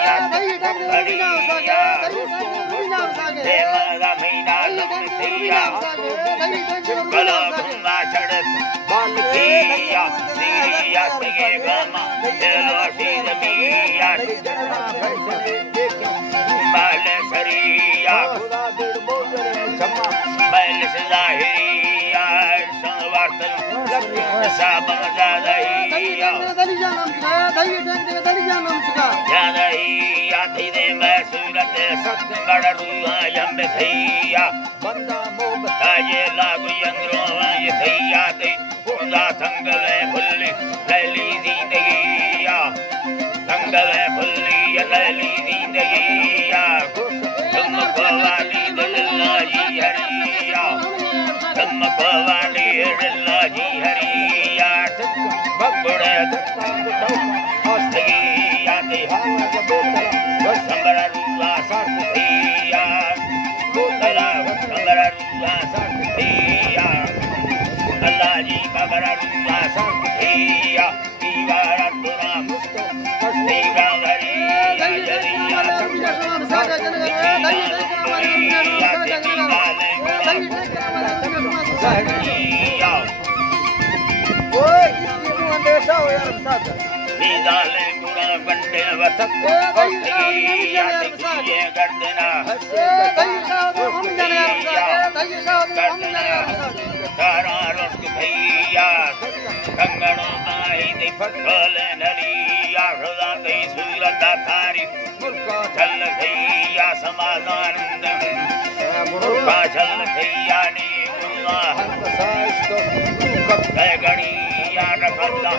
या हरिया देवदा मीना लमतिया कला भंगा चढ़त बालकिया सिया सगे गमा चलो सीधमिया बाल सरिया बाल सजाहिया संवार्त साबम जादइया जादइया धीरे मैं सूरत सत्गढ़ रुआ यम थैया बंदा मोब ताजे लागु यंद्रो ये थैया ते खुदा संगल फुल्ली लैली जिंदगिया संगल फुल्ली लैली जिंदगिया तुम भवानी दल्ला जी हरिया तुम भवानी दल्ला जी हरिया बगड़े हस्तगिया ते संगरा रुआ साथिया बोतला संगरा रुआ साथिया अल्लाह जी बगरा रुआ साथिया दीवारा तुरा मुस्त हस्तीगा हरिया जरिया दाले गुड़ा बंडे वसत हस्तिया ये गर्दना तारा रस्क भैया कंगणो आई दे फटल नलिया हृदा दे सूरत थारी मुर्का चल भैया समाधानंद मुर्का चल भैया नी गुरुआ साइस्तो गणिया रखला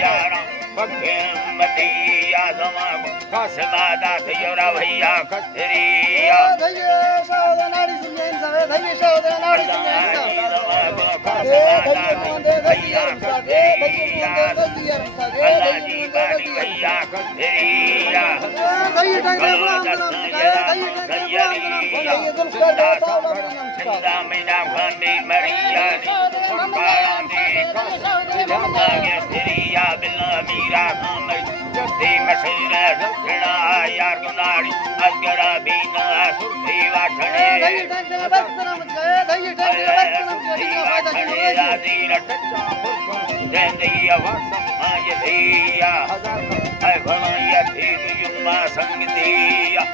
यारा मतिया दमा कासमादा थयोरा भैया कथरिया धैर्य सावधानी सुनेन सवे धैर्य सावधानी सुनेन सवे भैया कथरिया अल्लाह जी बारी भैया कथरिया धैर्य चंदा मीना भांडी मरिया तेरिया बिल्ला मीरा हमें जति मशहूर रखना यार गुनारी अजगरा बीना सुर्ती वाठने जिंदगी वक्त माय दिया है भला ये थी युमा संग दिया